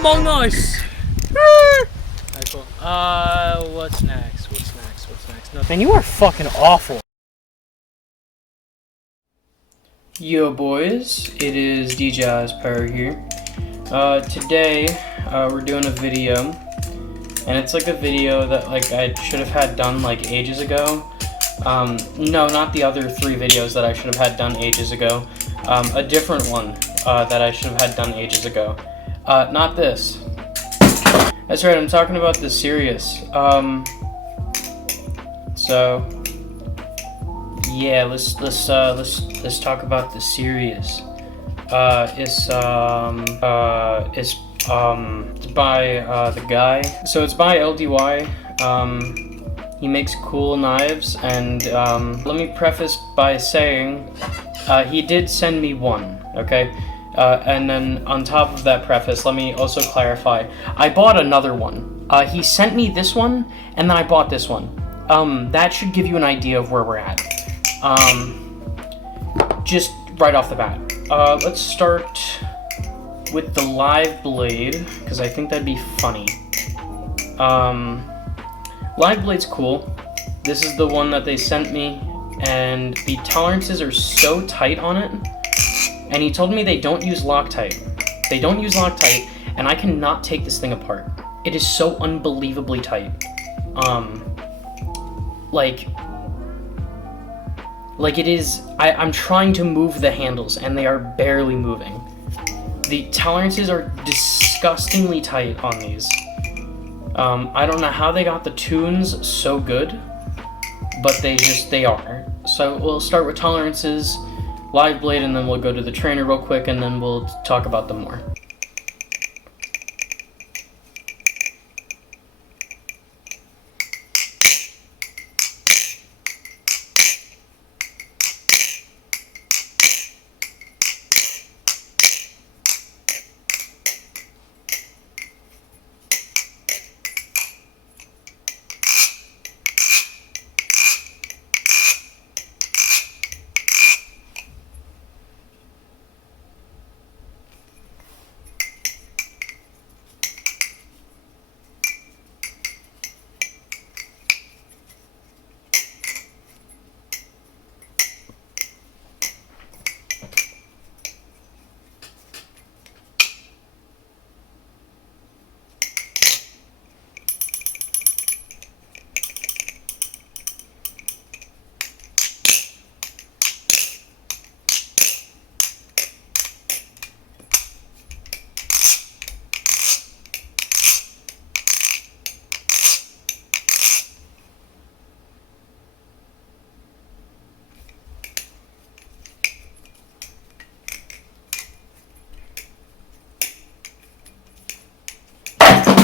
Among Us. Alright, cool. What's next? No. Man, you are fucking awful. Yo, boys. It is DJ Power here. Today, we're doing a video, and it's like a video that like I should have had done like ages ago. No, not the other 3 videos that I should have had done ages ago. A different one that I should have had done ages ago. Not this. That's right, I'm talking about the Sirius. So yeah, let's talk about the Sirius. It's by the guy. So it's by LDY. He makes cool knives, and let me preface by saying he did send me one, okay? And then on top of that preface, let me also clarify, I bought another one. He sent me this one, and then I bought this one. That should give you an idea of where we're at. Just right off the bat. Let's start with the live blade, because I think that'd be funny. Live blade's cool. This is the one that they sent me, and the tolerances are so tight on it. And he told me they don't use Loctite. They don't use Loctite, and I cannot take this thing apart. It is so unbelievably tight. Like it is, I'm trying to move the handles, and they are barely moving. The tolerances are disgustingly tight on these. I don't know how they got the tunes so good, but they are. So we'll start with tolerances, live blade, and then we'll go to the trainer real quick, and then we'll talk about them more.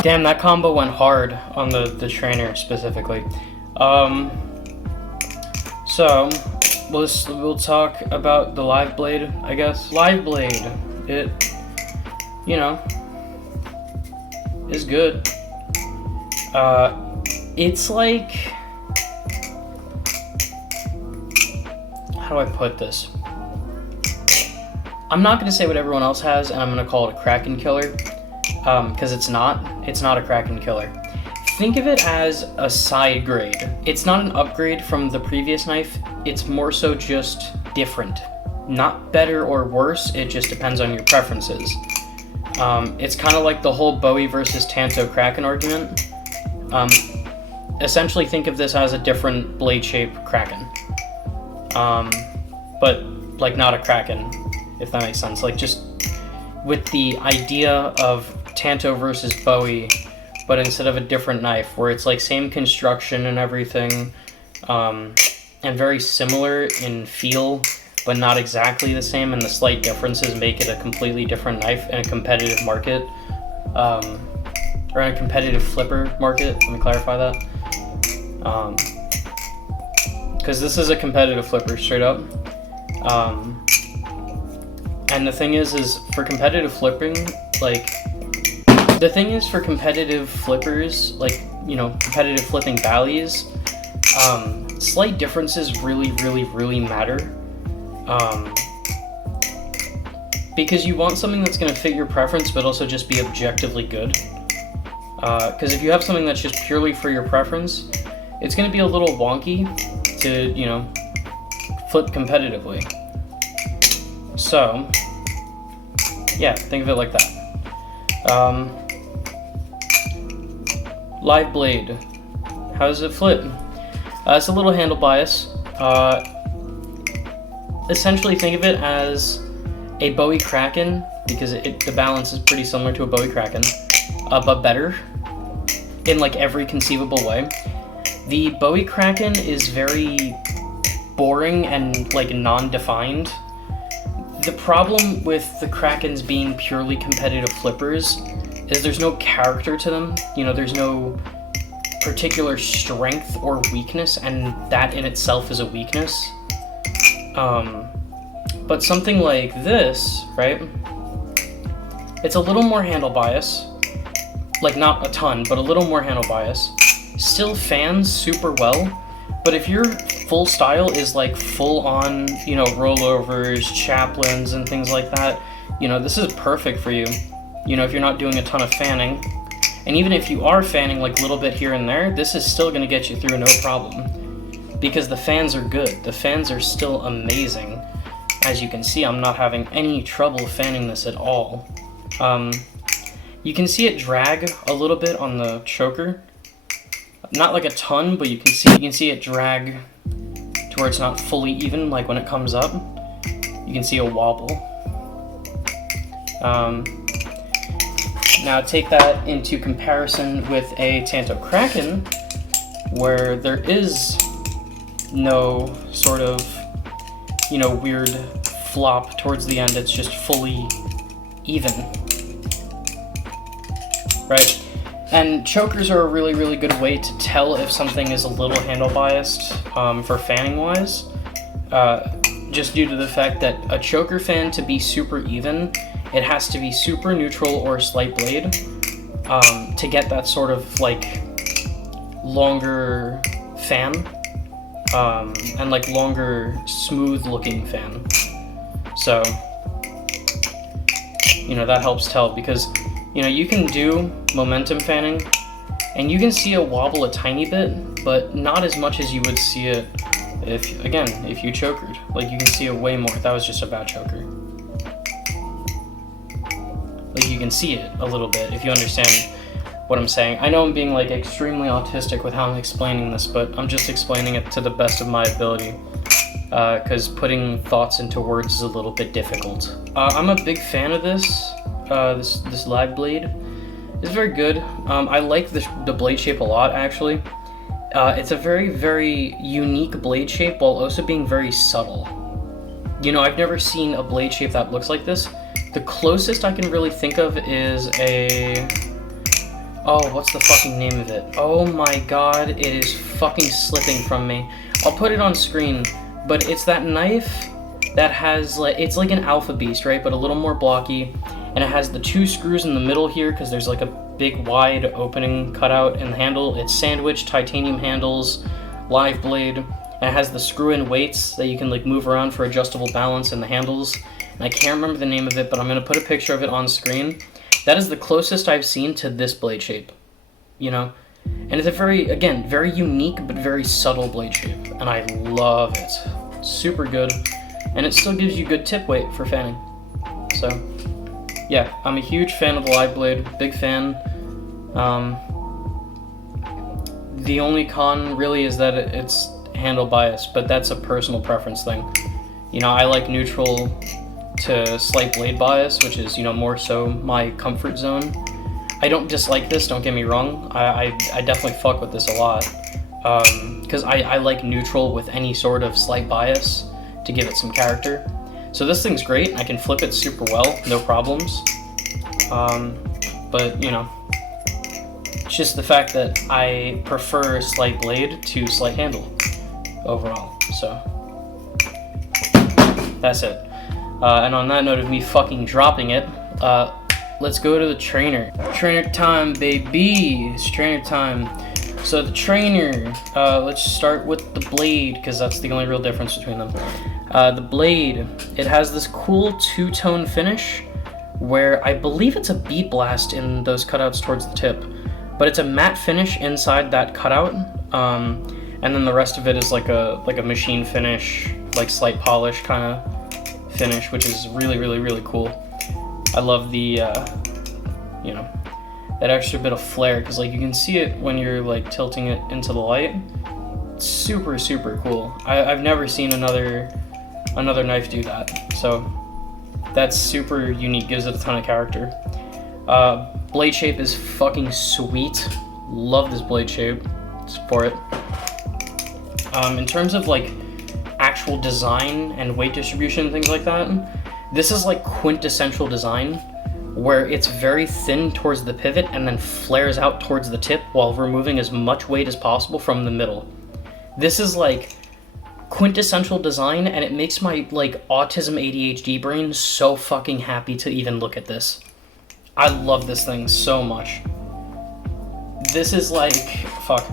Damn, that combo went hard on the trainer specifically. So we'll talk about the live blade, I guess. Live blade, it, you know, is good. It's like, how do I put this? I'm not gonna say what everyone else has, and I'm gonna call it a Kraken killer. Because it's not a Kraken killer. Think of it as a side grade. It's not an upgrade from the previous knife, it's more so just different. Not better or worse, it just depends on your preferences. It's kind of like the whole Bowie versus Tanto Kraken argument. Essentially think of this as a different blade shape Kraken. But like not a Kraken, if that makes sense. Like just with the idea of Tanto versus Bowie, but instead of a different knife, where it's like same construction and everything, and very similar in feel, but not exactly the same, and the slight differences make it a completely different knife in a competitive market, or in a competitive flipper market, let me clarify that, because this is a competitive flipper, straight up. And the thing is for competitive flipping, like, the thing is for competitive flippers, like, you know, competitive flipping Ballies, slight differences really matter. because you want something that's going to fit your preference but also just be objectively good. Because if you have something that's just purely for your preference, it's going to be a little wonky to, you know, flip competitively. So, yeah, think of it like that. Live blade. How does it flip? It's a little handle bias. Essentially think of it as a Bowie Kraken, because the balance is pretty similar to a Bowie Kraken, but better in like every conceivable way. The Bowie Kraken is very boring and like non-defined. The problem with the Krakens being purely competitive flippers is there's no character to them. You know, there's no particular strength or weakness, and that in itself is a weakness. But something like this, right? It's a little more handle bias, like not a ton, but a little more handle bias. Still fans super well, but if your full style is like full on, you know, rollovers, chaplains, and things like that, you know, this is perfect for you. You know, if you're not doing a ton of fanning, and even if you are fanning like a little bit here and there, this is still going to get you through no problem, because the fans are good. The fans are still amazing. As you can see, I'm not having any trouble fanning this at all. You can see it drag a little bit on the choker. Not like a ton, but you can see it drag to where it's not fully even, like when it comes up. You can see a wobble. Now take that into comparison with a Tanto Kraken, where there is no sort of, you know, weird flop towards the end. It's just fully even, right? And chokers are a really, really good way to tell if something is a little handle biased for fanning wise, just due to the fact that a choker fan, to be super even, it has to be super neutral or slight blade to get that sort of like longer fan and like longer smooth looking fan. So, you know, that helps tell, because, you know, you can do momentum fanning and you can see a wobble a tiny bit, but not as much as you would see it if you chokered. Like, you can see it way more. That was just a bad choker. Like, you can see it a little bit if you understand what I'm saying. I know I'm being like extremely autistic with how I'm explaining this, but I'm just explaining it to the best of my ability, because putting thoughts into words is a little bit difficult. I'm a big fan of this live blade. It's very good. I like the blade shape a lot, actually. It's a very, very unique blade shape while also being very subtle. You know, I've never seen a blade shape that looks like this. The closest I can really think of is oh, what's the fucking name of it? Oh my god, it is fucking slipping from me. I'll put it on screen, but it's that knife that has, like, it's like an Alpha Beast, right? But a little more blocky, and it has the two screws in the middle here, because there's like a big wide opening cutout in the handle. It's sandwiched titanium handles, live blade, and it has the screw-in weights that you can like move around for adjustable balance in the handles. And I can't remember the name of it, but I'm going to put a picture of it on screen. That is the closest I've seen to this blade shape, you know? And it's a very, again, very unique but very subtle blade shape, and I love it. Super good, and it still gives you good tip weight for fanning. So, yeah, I'm a huge fan of the live blade, big fan. The only con really is that it's handle bias, but that's a personal preference thing. You know, I like neutral to slight blade bias, which is, you know, more so my comfort zone. I don't dislike this, don't get me wrong. I definitely fuck with this a lot, because I like neutral with any sort of slight bias to give it some character. So this thing's great. I can flip it super well, no problems. But, you know, it's just the fact that I prefer slight blade to slight handle overall. So that's it. And on that note of me fucking dropping it, let's go to the trainer. Trainer time, baby. It's trainer time. So the trainer, let's start with the blade, because that's the only real difference between them. The blade, it has this cool two-tone finish where I believe it's a bead blast in those cutouts towards the tip, but it's a matte finish inside that cutout, and then the rest of it is like a machine finish, like slight polish kind of finish, which is really, really, really cool. I love the, you know, that extra bit of flair, because like you can see it when you're like tilting it into the light. It's super, super cool. I've never seen another knife do that, so that's super unique, gives it a ton of character. Blade shape is fucking sweet. Love this blade shape. It's for it. In terms of like actual design and weight distribution and things like that, this is like quintessential design, where it's very thin towards the pivot and then flares out towards the tip while removing as much weight as possible from the middle. This is like quintessential design, and it makes my like autism ADHD brain so fucking happy to even look at this. I love this thing so much. This is like, fuck.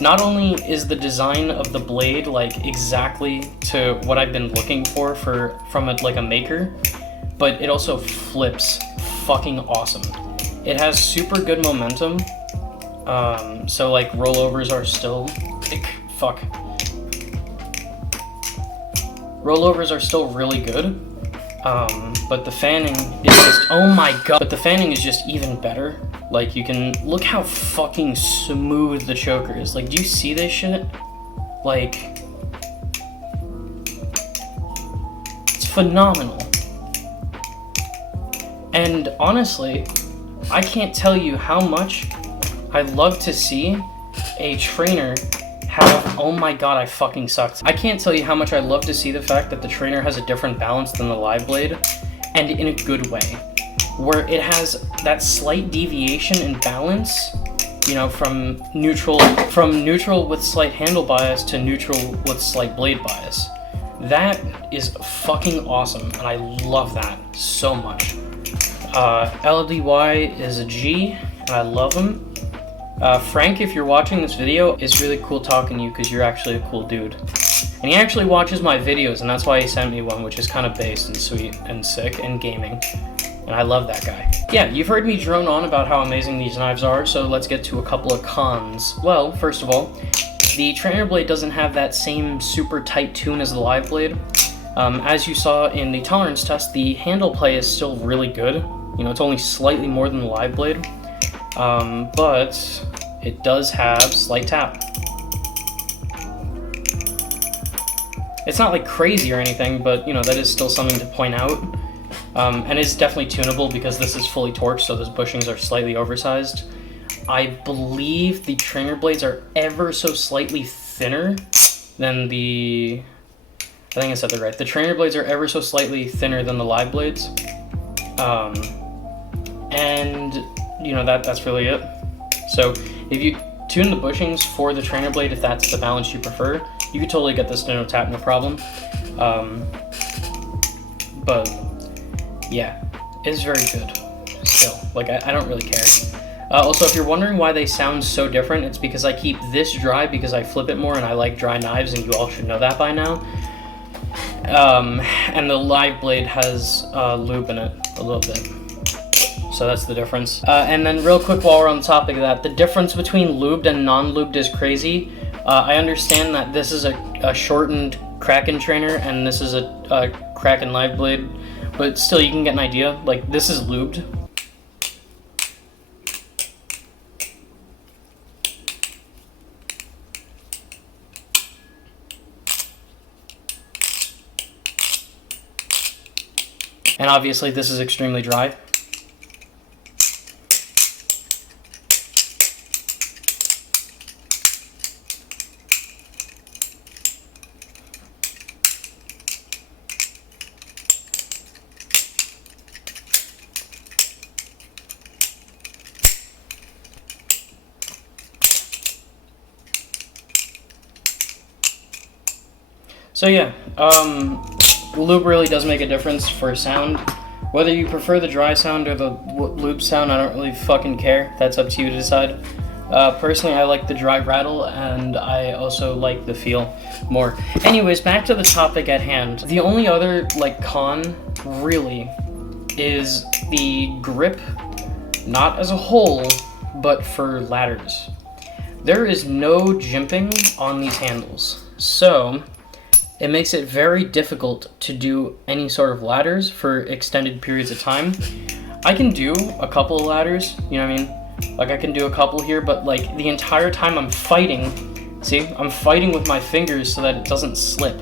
Not only is the design of the blade like exactly to what I've been looking for from like a maker, but it also flips fucking awesome. It has super good momentum, so like rollovers are still fuck. Rollovers are still really good, but the fanning is just, oh my god, but the fanning is just even better. Like, you can, look how fucking smooth the choker is. Like, do you see this shit? Like, it's phenomenal. And honestly, I can't tell you how much I love to see a trainer have, oh my god, I fucking sucked. I can't tell you how much I love to see the fact that the trainer has a different balance than the live blade, and in a good way, where it has that slight deviation in balance, you know, from neutral with slight handle bias to neutral with slight blade bias. That is fucking awesome, and I love that so much. LDY is a G, and I love him. Frank, if you're watching this video, it's really cool talking to you because you're actually a cool dude. And he actually watches my videos, and that's why he sent me one, which is kind of based and sweet and sick and gaming. And I love that guy. Yeah, you've heard me drone on about how amazing these knives are, so let's get to a couple of cons. Well, first of all, the trainer blade doesn't have that same super tight tune as the live blade. As you saw in the tolerance test, the handle play is still really good. You know, it's only slightly more than the live blade. But it does have slight tap. It's not like crazy or anything, but you know, that is still something to point out. And it's definitely tunable because this is fully torqued, so those bushings are slightly oversized. I believe the trainer blades are ever so slightly thinner than the, I think I said that right. The trainer blades are ever so slightly thinner than the live blades. And you know, that's really it. So if you tune the bushings for the trainer blade, if that's the balance you prefer, you could totally get this to no tap, no problem. But yeah, it's very good still. Like, I don't really care. Also, if you're wondering why they sound so different, it's because I keep this dry because I flip it more and I like dry knives, and you all should know that by now. And the live blade has lube in it a little bit. So that's the difference. And then real quick, while we're on the topic of that, the difference between lubed and non-lubed is crazy. I understand that this is a shortened Kraken trainer and this is a Kraken live blade, but still you can get an idea. Like, this is lubed. And obviously this is extremely dry. So yeah, lube really does make a difference for sound. Whether you prefer the dry sound or the lube sound, I don't really fucking care. That's up to you to decide. Personally, I like the dry rattle, and I also like the feel more. Anyways, back to the topic at hand. The only other, like, con, really, is the grip, not as a whole, but for ladders. There is no jimping on these handles, so it makes it very difficult to do any sort of ladders for extended periods of time. I can do a couple of ladders, you know what I mean? Like, I can do a couple here, but, like, the entire time I'm fighting, see? I'm fighting with my fingers so that it doesn't slip.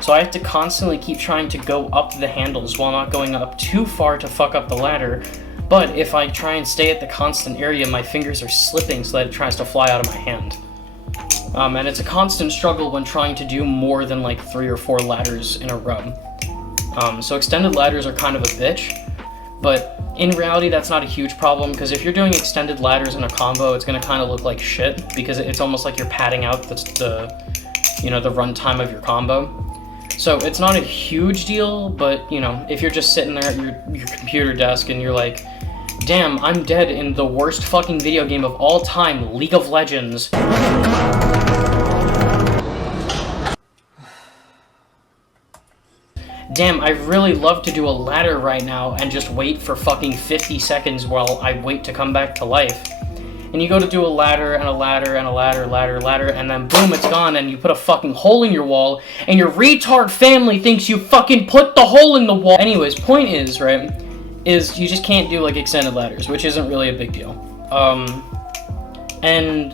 So I have to constantly keep trying to go up the handles while not going up too far to fuck up the ladder. But if I try and stay at the constant area, my fingers are slipping so that it tries to fly out of my hand. And it's a constant struggle when trying to do more than, like, 3 or 4 ladders in a row. So extended ladders are kind of a bitch, but in reality, that's not a huge problem, because if you're doing extended ladders in a combo, it's going to kind of look like shit, because it's almost like you're padding out the runtime of your combo. So it's not a huge deal, but, you know, if you're just sitting there at your computer desk and you're like, damn, I'm dead in the worst fucking video game of all time, League of Legends. Damn, I'd really love to do a ladder right now and just wait for fucking 50 seconds while I wait to come back to life. And you go to do a ladder and a ladder and a ladder, and then boom, it's gone, and you put a fucking hole in your wall, and your retard family thinks you fucking put the hole in the wall. Anyways, point is, right, is you just can't do, like, extended ladders, which isn't really a big deal. And,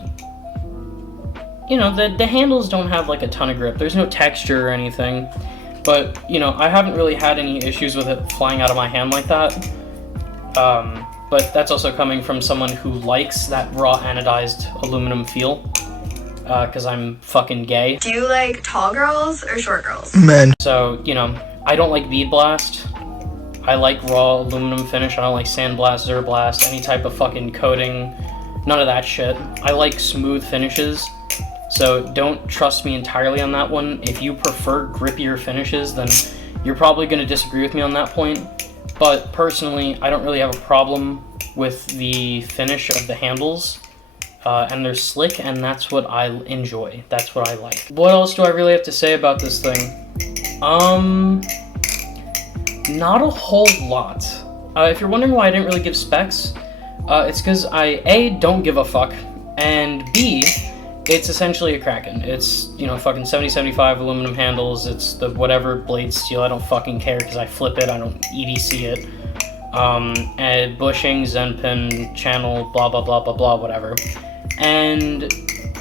you know, the handles don't have, like, a ton of grip. There's no texture or anything. But, you know, I haven't really had any issues with it flying out of my hand like that. But that's also coming from someone who likes that raw anodized aluminum feel. Because I'm fucking gay. Do you like tall girls or short girls? Men. So, you know, I don't like bead blast. I like raw aluminum finish. I don't like sandblast, zerblast, any type of fucking coating. None of that shit. I like smooth finishes. So don't trust me entirely on that one. If you prefer grippier finishes, then you're probably going to disagree with me on that point. But personally, I don't really have a problem with the finish of the handles. And they're slick, and that's what I enjoy. That's what I like. What else do I really have to say about this thing? Not a whole lot. If you're wondering why I didn't really give specs, it's because I, A, don't give a fuck, and B, it's essentially a Kraken. It's, you know, fucking 70-75 aluminum handles. It's the whatever blade steel. I don't fucking care because I flip it. I don't EDC it. And bushing, Zen pin, channel, blah, blah, blah, blah, blah, whatever. And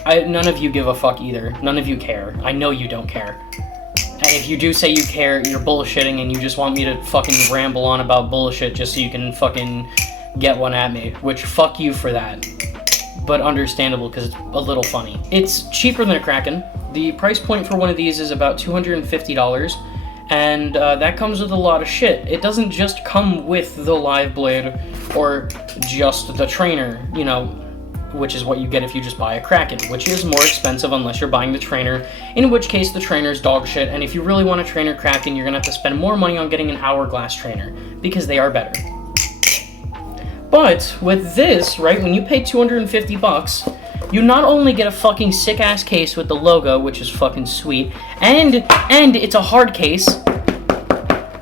none of you give a fuck either. None of you care. I know you don't care. And if you do say you care, you're bullshitting and you just want me to fucking ramble on about bullshit just so you can fucking get one at me. Which, fuck you for that. But understandable because it's a little funny. It's cheaper than a Kraken. The price point for one of these is about $250, and that comes with a lot of shit. It doesn't just come with the live blade or just the trainer, you know, which is what you get if you just buy a Kraken, which is more expensive unless you're buying the trainer, in which case the trainer's dog shit, and if you really want a trainer Kraken, you're gonna have to spend more money on getting an hourglass trainer, because they are better. But with this, right, when you pay $250, you not only get a fucking sick-ass case with the logo, which is fucking sweet, and it's a hard case.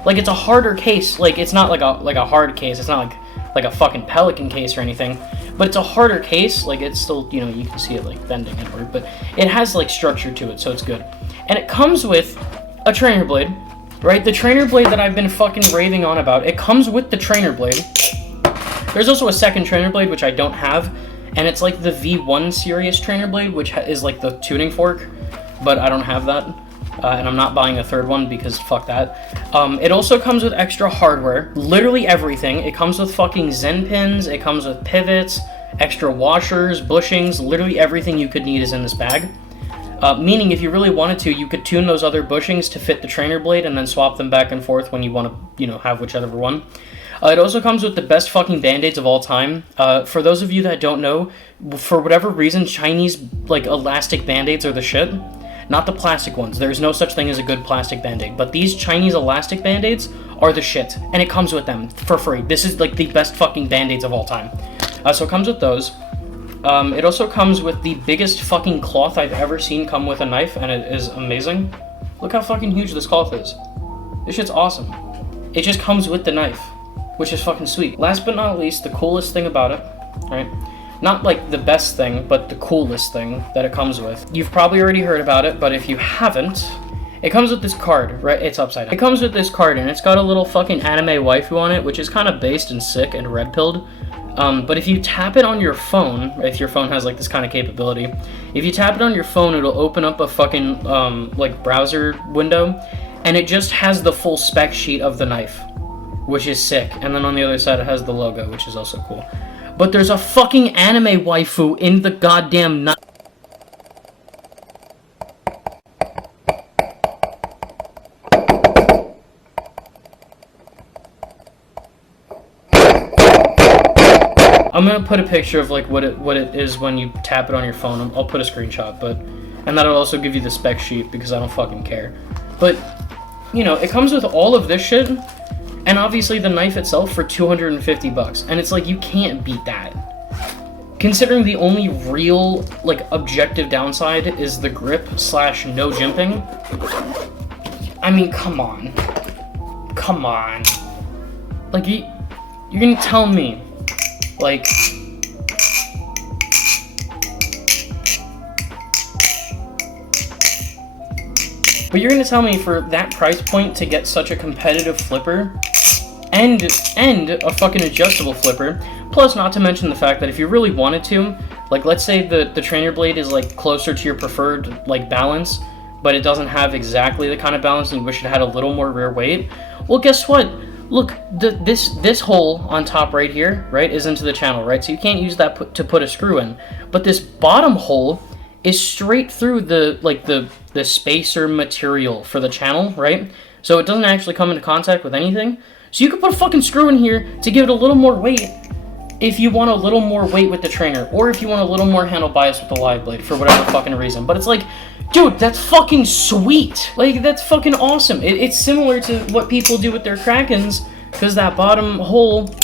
Like, it's a harder case. Like, it's not like a hard case. It's not like a fucking Pelican case or anything. But it's a harder case. Like, it's still, you know, you can see it, like, bending inward. But it has, like, structure to it, so it's good. And it comes with a trainer blade, right? The trainer blade that I've been fucking raving on about. It comes with the trainer blade. There's also a second trainer blade, which I don't have, and it's like the V1 Sirius trainer blade, which is like the tuning fork, but I don't have that, and I'm not buying a third one because fuck that. It also comes with extra hardware, literally everything. It comes with fucking Zen pins, it comes with pivots, extra washers, bushings, literally everything you could need is in this bag. Meaning if you really wanted to, you could tune those other bushings to fit the trainer blade and then swap them back and forth when you want to, you know, have whichever one. It also comes with the best fucking band-aids of all time. For those of you that don't know, for whatever reason, Chinese, like, elastic band-aids are the shit. Not the plastic ones. There's no such thing as a good plastic band-aid. But these Chinese elastic band-aids are the shit. And it comes with them for free. This is, like, the best fucking band-aids of all time. So it comes with those. It also comes with the biggest fucking cloth I've ever seen come with a knife, and it is amazing. Look how fucking huge this cloth is. This shit's awesome. It just comes with the knife, which is fucking sweet. Last but not least, the coolest thing about it, right? Not like the best thing, but the coolest thing that it comes with. You've probably already heard about it, but if you haven't, it comes with this card, right? It's upside down. It comes with this card, and it's got a little fucking anime waifu on it, which is kind of based and sick and red-pilled. But if you tap it on your phone, if your phone has like this kind of capability, if you tap it on your phone, it'll open up a fucking like browser window, and it just has the full spec sheet of the knife, which is sick. And then on the other side, it has the logo, which is also cool. But there's a fucking anime waifu in the goddamn knife. I'm gonna put a picture of like what it is when you tap it on your phone. I'll put a screenshot, and that'll also give you the spec sheet because I don't fucking care. But you know, it comes with all of this shit, and obviously the knife itself for $250, and it's like you can't beat that. Considering the only real like objective downside is the grip / no jimping. I mean, come on, like you're gonna tell me. Like, but you're gonna tell me for that price point to get such a competitive flipper and a fucking adjustable flipper, plus not to mention the fact that if you really wanted to, like let's say the trainer blade is like closer to your preferred like balance, but it doesn't have exactly the kind of balance and you wish it had a little more rear weight, well guess what? Look, this hole on top right here, right, is into the channel, right? So you can't use that to put a screw in. But this bottom hole is straight through the spacer material for the channel, right? So it doesn't actually come into contact with anything. So you could put a fucking screw in here to give it a little more weight if you want a little more weight with the trainer, or if you want a little more handle bias with the live blade for whatever fucking reason. But it's like, dude, that's fucking sweet. Like, that's fucking awesome. It's similar to what people do with their Krakens, because that bottom hole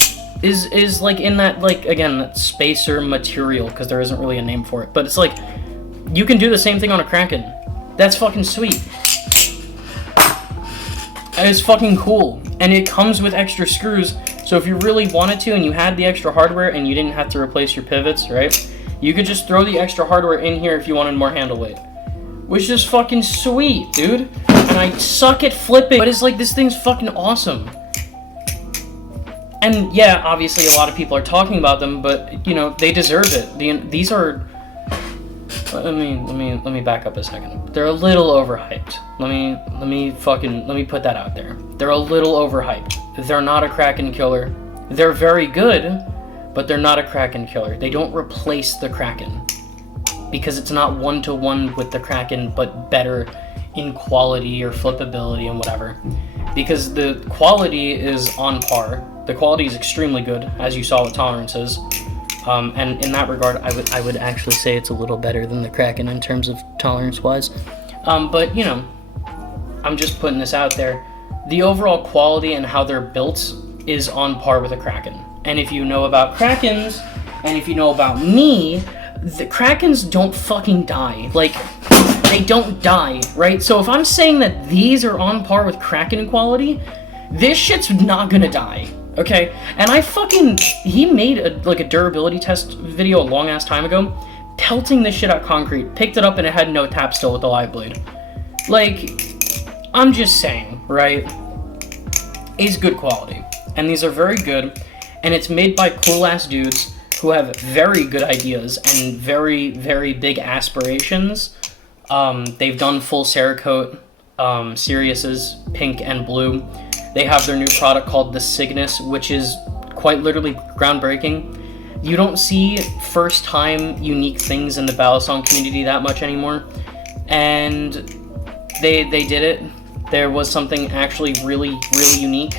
is like in that, like, again, that spacer material, because there isn't really a name for it. But it's like, you can do the same thing on a Kraken. That's fucking sweet. And it's fucking cool. And it comes with extra screws, so if you really wanted to and you had the extra hardware and you didn't have to replace your pivots, right? You could just throw the extra hardware in here if you wanted more handle weight. Which is fucking sweet, dude. And I suck at flipping, but it's like, this thing's fucking awesome. And yeah, obviously a lot of people are talking about them, but you know, they deserve it. These are, let me back up a second. They're a little overhyped. Let me put that out there. They're a little overhyped. They're not a Kraken killer. They're very good, but they're not a Kraken killer. They don't replace the Kraken, because it's not one-to-one with the Kraken, but better in quality or flippability and whatever. Because the quality is on par. The quality is extremely good, as you saw with tolerances. And in that regard, I would actually say it's a little better than the Kraken in terms of tolerance-wise. But, you know, I'm just putting this out there. The overall quality and how they're built is on par with a Kraken. And if you know about Krakens, and if you know about me, the Krakens don't fucking die. Like, they don't die, right? So if I'm saying that these are on par with Kraken quality, this shit's not gonna die, okay? And he made a durability test video a long ass time ago, pelting this shit out concrete, picked it up and it had no tap still with the live blade. Like, I'm just saying, right? It's good quality. And these are very good, and it's made by cool ass dudes who have very good ideas and very, very big aspirations. They've done full Cerakote Siriuses, pink and blue. They have their new product called the Cygnus, which is quite literally groundbreaking. You don't see first-time unique things in the Balisong community that much anymore, and they did it. There was something actually really, really unique,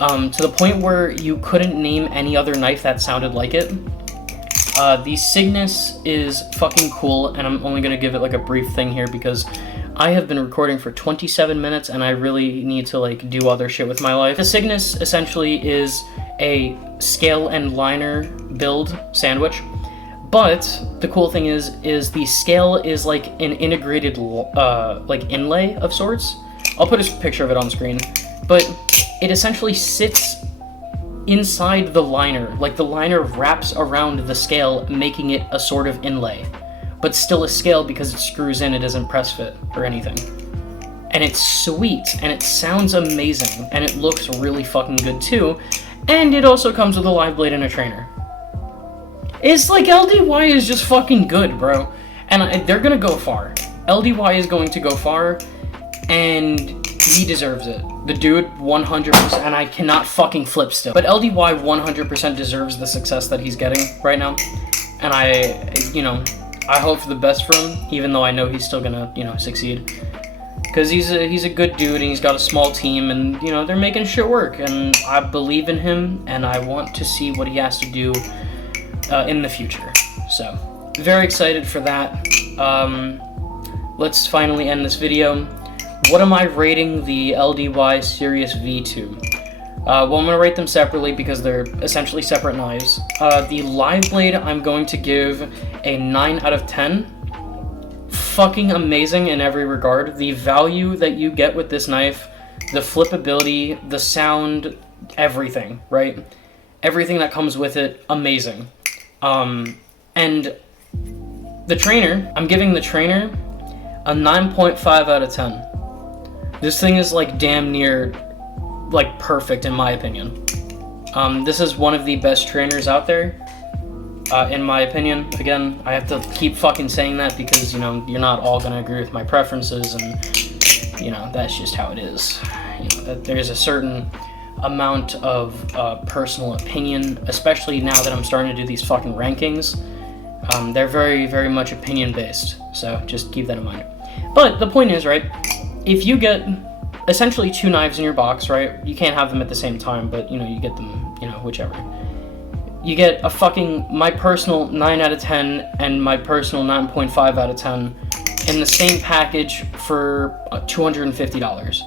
to the point where you couldn't name any other knife that sounded like it. The Cygnus is fucking cool, and I'm only going to give it like a brief thing here because I have been recording for 27 minutes and I really need to like do other shit with my life. The Cygnus essentially is a scale and liner build sandwich, But the cool thing is the scale is like an integrated like inlay of sorts. I'll put a picture of it on screen, but it essentially sits inside the liner. Like the liner wraps around the scale, making it a sort of inlay, but still a scale because it screws in, it doesn't press fit or anything. And it's sweet, and it sounds amazing, and it looks really fucking good too. And it also comes with a live blade and a trainer. It's like LDY is just fucking good, bro. And they're gonna go far. LDY is going to go far, and he deserves it. The dude, 100%, and I cannot fucking flip still. But LDY 100% deserves the success that he's getting right now. And I hope for the best for him, even though I know he's still gonna, succeed. Because he's a good dude, and he's got a small team, and, they're making shit work. And I believe in him, and I want to see what he has to do in the future. So, very excited for that. Let's finally end this video. What am I rating the LDY Sirius V2? Well, I'm going to rate them separately because they're essentially separate knives. The live blade, I'm going to give a 9 out of 10. Fucking amazing in every regard. The value that you get with this knife, the flippability, the sound, everything, right? Everything that comes with it, amazing. And the trainer, I'm giving the trainer a 9.5 out of 10. This thing is like damn near like perfect in my opinion. This is one of the best trainers out there, in my opinion. Again, I have to keep fucking saying that because, you're not all gonna agree with my preferences, and, that's just how it is. That there's a certain amount of personal opinion, especially now that I'm starting to do these fucking rankings. They're very, very much opinion based, so just keep that in mind. But the point is, right, if you get essentially 2 knives in your box, right, you can't have them at the same time, but you get them, whichever. You get a fucking, my personal 9 out of 10 and my personal 9.5 out of 10 in the same package for $250.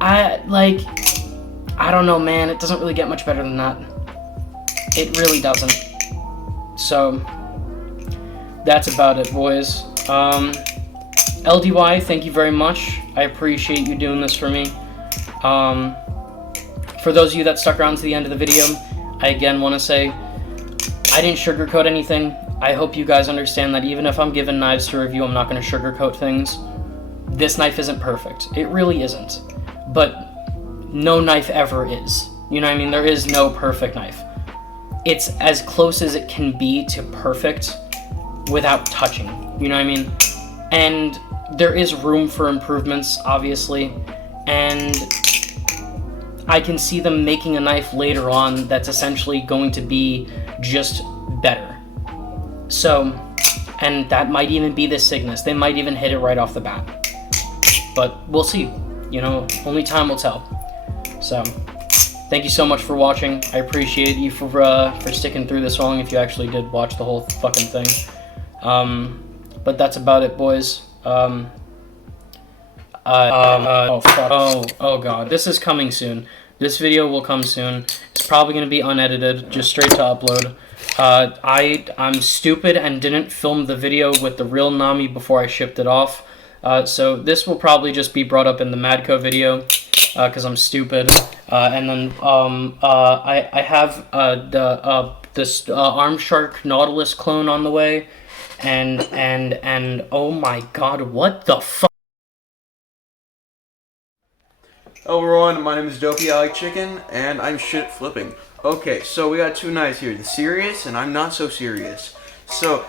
I don't know, man, it doesn't really get much better than that. It really doesn't. So, that's about it, boys. LDY, thank you very much. I appreciate you doing this for me. For those of you that stuck around to the end of the video, I again want to say, I didn't sugarcoat anything. I hope you guys understand that even if I'm given knives to review, I'm not going to sugarcoat things. This knife isn't perfect. It really isn't. But no knife ever is. You know what I mean? There is no perfect knife. It's as close as it can be to perfect without touching. You know what I mean? And there is room for improvements, obviously. And I can see them making a knife later on that's essentially going to be just better. So, and that might even be the Cygnus. They might even hit it right off the bat. But we'll see. Only time will tell. So, thank you so much for watching. I appreciate you for sticking through this long if you actually did watch the whole fucking thing. But that's about it, boys. Oh fuck. Oh god. This is coming soon. This video will come soon. It's probably going to be unedited, just straight to upload. I'm stupid and didn't film the video with the real Nami before I shipped it off. So this will probably just be brought up in the Madco video, because I'm stupid. And then I have this Armshark Nautilus clone on the way, and oh my god, what the fuck? Hello everyone, my name is Dopey, I like chicken, and I'm shit flipping. Okay, so we got 2 knives here, the Sirius and I'm not so serious. So,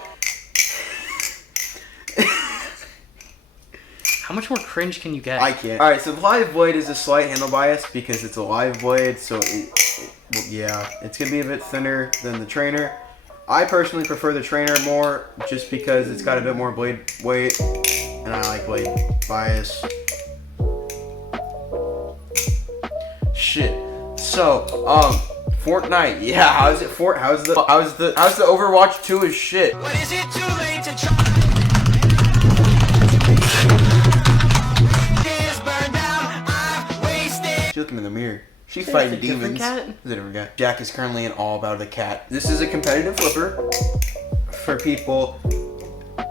how much more cringe can you get? I can't. Alright, so the live blade is a slight handle bias because it's a live blade, so well, yeah, it's going to be a bit thinner than the trainer. I personally prefer the trainer more just because it's got a bit more blade weight, and I like blade bias. Shit. So, Fortnite. Yeah, how's it? How's the Overwatch 2 is shit. But is it too late to try? Burn down, I've wasted. She looked me in the mirror. She's Is fighting that a different demons. cat? It's a different cat. Jack is currently in all about a cat. This is a competitive flipper for people.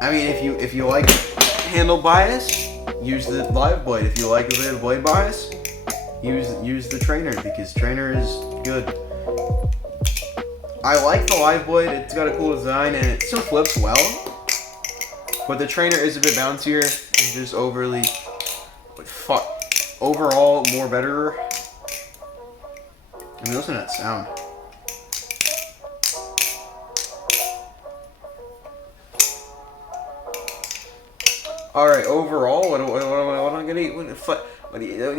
I mean, if you like handle bias, use the live blade. If you like a bit of blade bias, use the trainer because trainer is good. I like the live blade. It's got a cool design and it still flips well. But the trainer is a bit bouncier and just overly, overall more better. I mean, listen to that sound. Alright, overall, what am I gonna eat?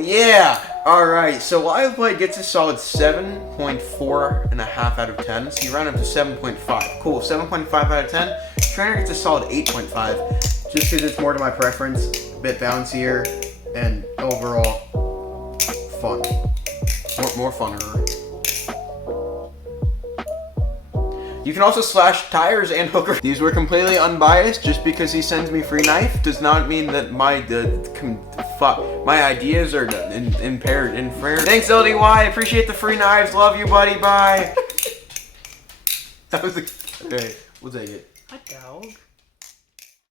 Yeah! Alright, so Live Blade gets a solid 7.4.5 out of 10. So you round up to 7.5. Cool, 7.5 out of 10. Trainer gets a solid 8.5. Just because it's more to my preference, a bit bouncier, and overall fun. More funner. You can also slash tires and hooker. These were completely unbiased. Just because he sends me free knife does not mean that my ideas are impaired. Thanks, LDY. I appreciate the free knives. Love you, buddy. Bye. That was okay. We'll take it. A dog.